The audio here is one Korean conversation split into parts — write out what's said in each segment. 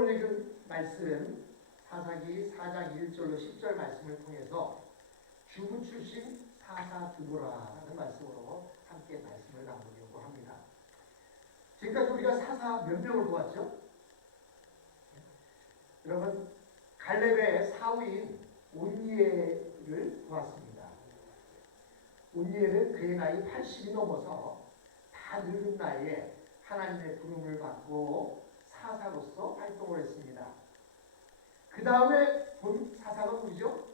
오늘 읽은 말씀 사사기 4장 1절로 10절 말씀을 통해서 주부 출신 사사 두보라라는 말씀으로 함께 말씀을 나누려고 합니다. 지금까지 우리가 사사 몇 명을 보았죠? 여러분 갈렙의 사위인 온니엘을 보았습니다. 온니엘은 그의 나이 80이 넘어서 다 늙은 나이에 하나님의 부름을 받고 사사로서 활동을 했습니다. 그 다음에 본 사사가 누구죠?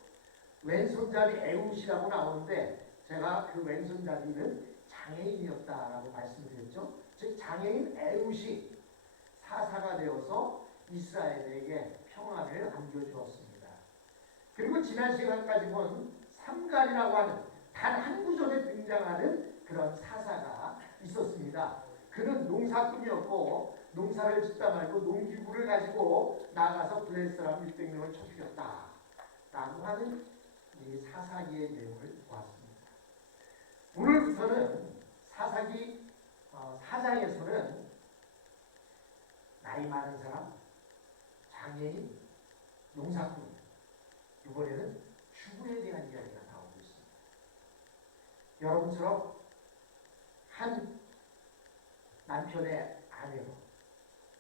왼손잡이 에우시라고 나오는데 제가 그 왼손잡이는 장애인이었다라고 말씀드렸죠. 즉 장애인 에우시 사사가 되어서 이스라엘에게 평안을 안겨주었습니다. 그리고 지난 시간까지 본 삼갈이라고 하는 단 한 구절에 등장하는 그런 사사가 있었습니다. 그는 농사꾼이었고 농사를 짓다 말고 농기구를 가지고 나가서 블레스람 600명을 쳐 죽였다. 라고 하는 이 사사기의 내용을 보았습니다. 오늘부터는 사사기 어, 사장에서는 나이 많은 사람, 장애인, 농사꾼 이번에는 주부에 대한 이야기가 나오고 있습니다. 여러분처럼 한 남편의 아내로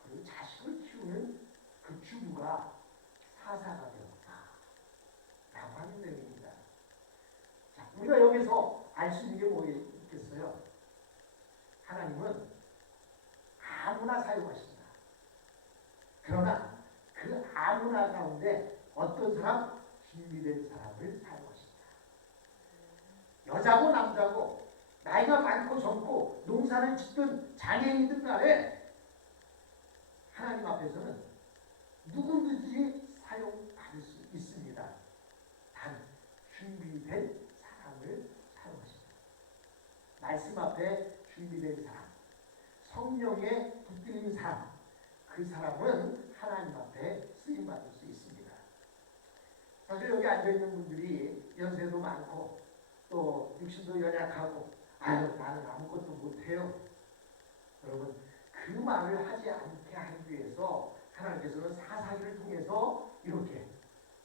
그리고 자식을 키우는 그 주부가 사사가 되었다. 라고 하는 내용입니다. 자, 우리가 여기서 알 수 있는 게 뭐겠어요? 하나님은 아무나 사용하신다. 그러나 그 아무나 가운데 어떤 사람? 준비된 사람을 사용하신다. 여자고 남자고 나이가 많고 젊고 농사를 짓든 장애인이든 간에 하나님 앞에서는 누구든지 사용받을 수 있습니다. 단 준비된 사람을 사용하신다. 말씀 앞에 준비된 사람, 성령에 붙들린 사람, 그 사람은 하나님 앞에 쓰임 받을 수 있습니다. 사실 여기 앉아 있는 분들이 연세도 많고 또 육신도 연약하고 아유 나는 아무것도 못해요. 여러분 그 말을 하지 않게 하기 위해서 하나님께서는 사사기를 통해서 이렇게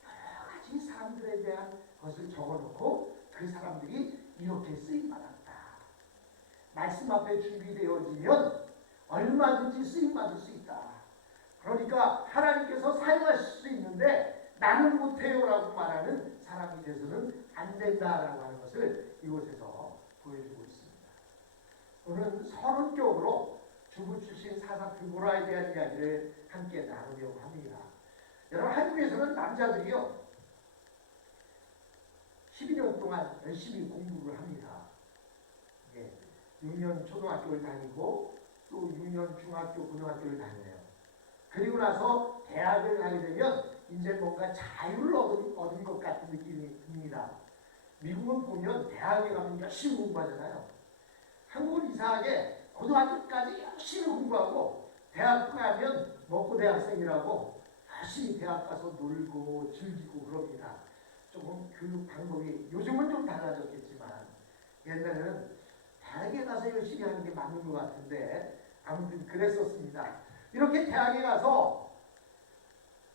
여러 가지 사람들에 대한 것을 적어놓고 그 사람들이 이렇게 쓰임 받았다. 말씀 앞에 준비되어지면 얼마든지 쓰임 받을 수 있다. 그러니까 하나님께서 사용하실 수 있는데 나는 못해요라고 말하는 사람이 돼서는 안 된다라고 하는 것을 이곳에서 보여주고 있습니다. 오늘 서론격으로 주부 출신 사사 드보라에 대한 이야기를 함께 나누려고 합니다. 여러분 한국에서는 남자들이요 12년 동안 열심히 공부를 합니다. 예, 6년 초등학교를 다니고 또 6년 중학교 고등학교를 다녀요. 그리고 나서 대학을 가게 되면 이제 뭔가 자유를 얻은, 얻은 것 같은 느낌이 듭니다. 미국은 보면 대학에 가면 열심히 공부하잖아요. 한국은 이상하게 고등학교까지 열심히 공부하고 대학 가면 먹고 대학생이라고 열심히 대학 가서 놀고 즐기고 그럽니다. 조금 교육 방법이 요즘은 좀 달라졌겠지만 옛날에는 대학에 가서 열심히 하는 게 맞는 것 같은데 아무튼 그랬었습니다. 이렇게 대학에 가서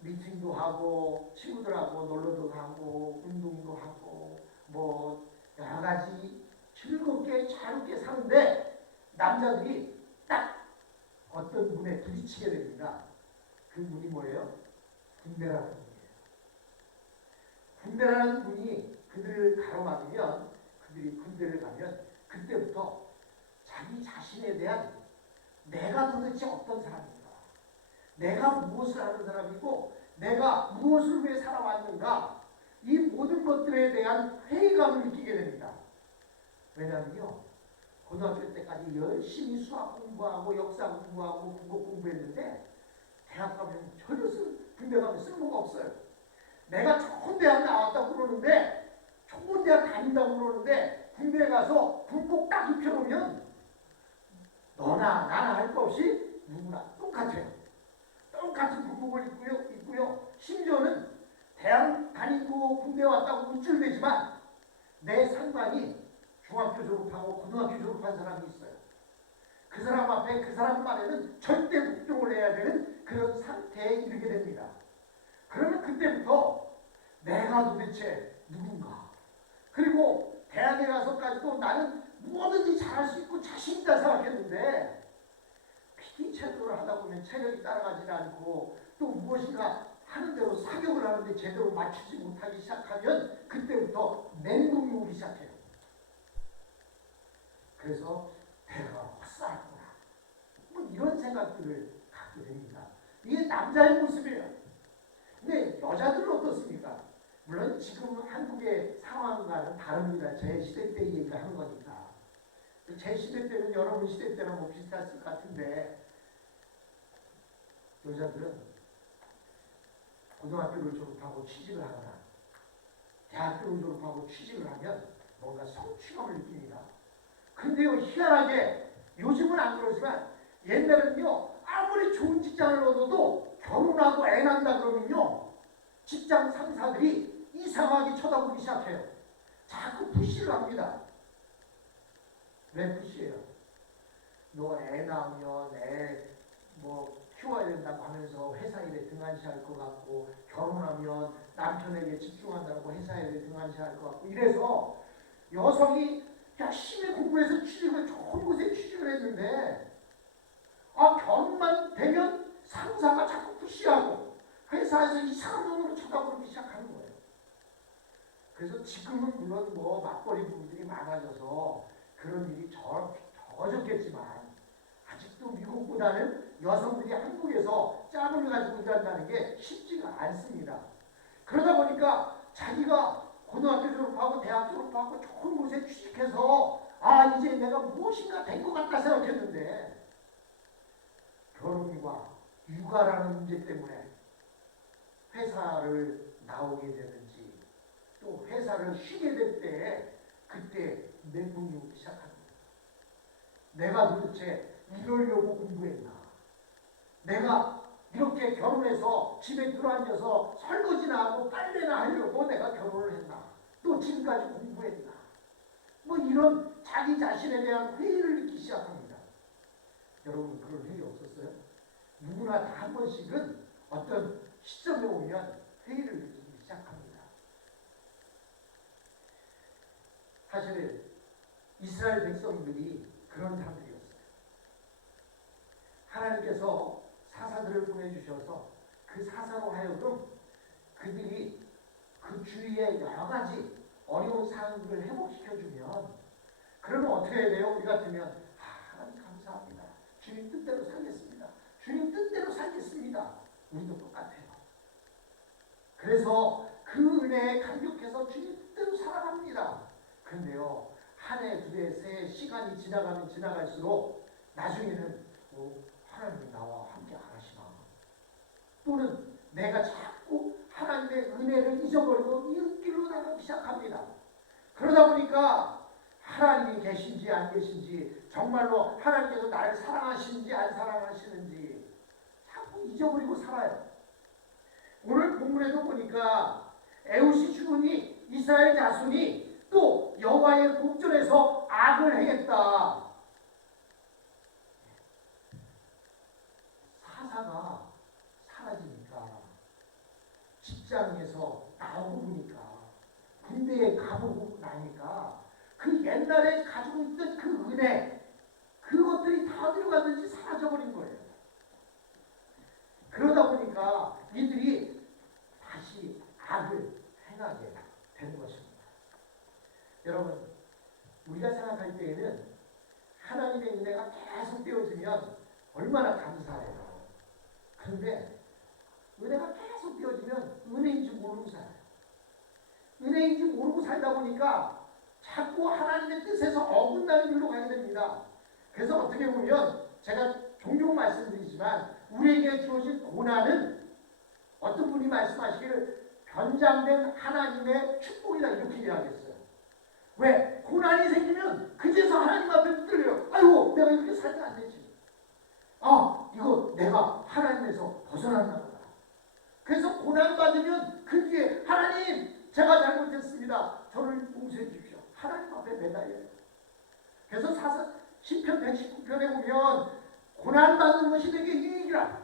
미팅도 하고 친구들하고 놀러도 가고 운동도 하고 뭐 여러 가지 즐겁게 자유롭게 사는데 남자들이 딱 어떤 문에 부딪히게 됩니다. 그 문이 뭐예요? 군대라는 문이에요. 군대라는 문이 그들을 가로막으면 그들이 군대를 가면 그때부터 자기 자신에 대한 내가 도대체 어떤 사람인가? 내가 무엇을 하는 사람이고 내가 무엇을 위해 살아왔는가? 이 모든 것들에 대한 회의감을 느끼게 됩니다. 왜냐하면요. 고등학교 때까지 열심히 수학 공부하고 역사 공부하고 국어 공부했는데 대학 가면 전혀 쓸, 군대 가면 쓸모가 없어요. 내가 좋은 대학 나왔다고 그러는데 좋은 대학 다닌다고 그러는데 군대 가서 군복 딱 입혀놓으면 너나 나나 할 거 없이 누구나 똑같아요. 똑같은 군복을 입고요, 입고요. 심지어는 대학 다니고 군대 왔다고 우쭐대지만 내 상관이 중학교 졸업하고 고등학교 졸업한 사람이 있어요. 그 사람 앞에 그 사람 말에는 절대 복종을 해야 되는 그런 상태에 이르게 됩니다. 그러면 그때부터 내가 도대체 누군가 그리고 대학에 가서까지도 나는 뭐든지 잘할 수 있고 자신 있다 생각했는데 피팅 체조를 하다 보면 체력이 따라가지 않고 또 무엇인가 대로 사격을 하는데 제대로 맞추지 못하기 시작하면 그때부터 맹금이 오기 시작해요. 그래서 내가 헛살구나. 뭐 이런 생각들을 갖게 됩니다. 이게 남자의 모습이에요. 근데 여자들은 어떻습니까? 물론 지금 한국의 상황과는 다릅니다. 제 시대 때 얘기하는 거니까. 제 시대 때는 여러분 시대 때랑 뭐 비슷할 것 같은데 여자들은 고등학교를 졸업하고 취직을 하거나 대학교를 졸업하고 취직을 하면 뭔가 성취감을 느낍니다. 근데요 희한하게 요즘은 안 그러지만 옛날은요 아무리 좋은 직장을 얻어도 결혼하고 애 낳는다 그러면요 직장 상사들이 이상하게 쳐다보기 시작해요. 자꾸 푸시를 합니다. 왜 푸시해요? 너 애 낳으면 애뭐 키워야 된다고 하면서 회사 일에 등한시할 것 같고 결혼하면 남편에게 집중한다고 회사 일에 등한시할 것 같고 이래서 여성이 열심히 공부해서 취직을 좋은 곳에 취직을 했는데 아 결혼만 되면 상사가 자꾸 푸시하고 회사에서 이상한 눈으로 쳐다보기 시작하는 거예요. 그래서 지금은 물론 뭐 맞벌이 부부들이 많아져서 그런 일이 저, 적어졌겠지만 아직도 미국보다는 여성들이 한국에서 짬을 가지고 일한다는 게 쉽지가 않습니다. 그러다 보니까 자기가 고등학교 졸업하고 대학 졸업하고 좋은 곳에 취직해서 아 이제 내가 무엇인가 된 것 같다 생각했는데 결혼과 육아라는 문제 때문에 회사를 나오게 되는지 또 회사를 쉬게 될 때 그때 맹금이 오기 시작합니다. 내가 도대체 이러려고 공부했나? 내가 이렇게 결혼해서 집에 들어앉아서 설거지나 하고 빨래나 하려고 내가 결혼을 했나? 또 지금까지 공부했나? 뭐 이런 자기 자신에 대한 회의를 느끼기 시작합니다. 여러분 그런 회의 없었어요? 누구나 다 한 번씩은 어떤 시점에 오면 회의를 느끼기 시작합니다. 사실 이스라엘 백성들이 그런 사람들이었어요. 하나님께서 사사들을 보내주셔서 그 사사로 하여금 그들이 그 주위의 여러 가지 어려운 상황들을 회복시켜주면 그러면 어떻게 해야 돼요? 우리 같으면 아, 하나님 감사합니다. 주님 뜻대로 살겠습니다. 주님 뜻대로 살겠습니다. 우리도 똑같아요. 그래서 그 은혜에 감격해서 주님 뜻대로 살아갑니다. 그런데요, 한 해, 두 해, 세 해, 시간이 지나가면 지나갈수록 나중에는 어, 하나님이 나와 함께 안 하시나. 또는 내가 자꾸 하나님의 은혜를 잊어버리고 이 길로 나가기 시작합니다. 그러다 보니까 하나님이 계신지 안 계신지 정말로 하나님께서 나를 사랑하시는지 안 사랑하시는지 자꾸 잊어버리고 살아요. 오늘 본문에도 보니까 에우시 주군이 이스라엘 자손이 또 여호와의 목전에서 악을 행했다. 사사가 사라지니까 직장에서 나오고 보니까 군대에 가보고 나니까 그 옛날에 가지고 있던 그 은혜 그것들이 다 어디로 갔는지 사라져버린 거예요. 그러다 보니까 이들이 다시 악을 행하게 되는 것입니다. 여러분, 우리가 생각할 때에는 하나님의 은혜가 계속 되어지면 얼마나 감사해요. 그런데 은혜가 계속 되어지면 은혜인지 모르고 살아요. 은혜인지 모르고 살다 보니까 자꾸 하나님의 뜻에서 어긋나는 길로 가게 됩니다. 그래서 어떻게 보면 제가 종종 말씀드리지만 우리에게 주어진 고난은 어떤 분이 말씀하시기를 변장된 하나님의 축복이다 이렇게 이야기했어요. 왜? 고난이 생기면 그제서 하나님 앞에 들려요. 아이고 내가 이렇게 살면 안 되지. 아 이거 내가 하나님에서 벗어났나 보다. 그래서 고난 받으면 그 뒤에 하나님 제가 잘못했습니다. 저를 용서해 주십시오. 하나님 앞에 매달려요. 그래서 사사 10편 119편에 보면 고난 받는 것이 내게 유익이라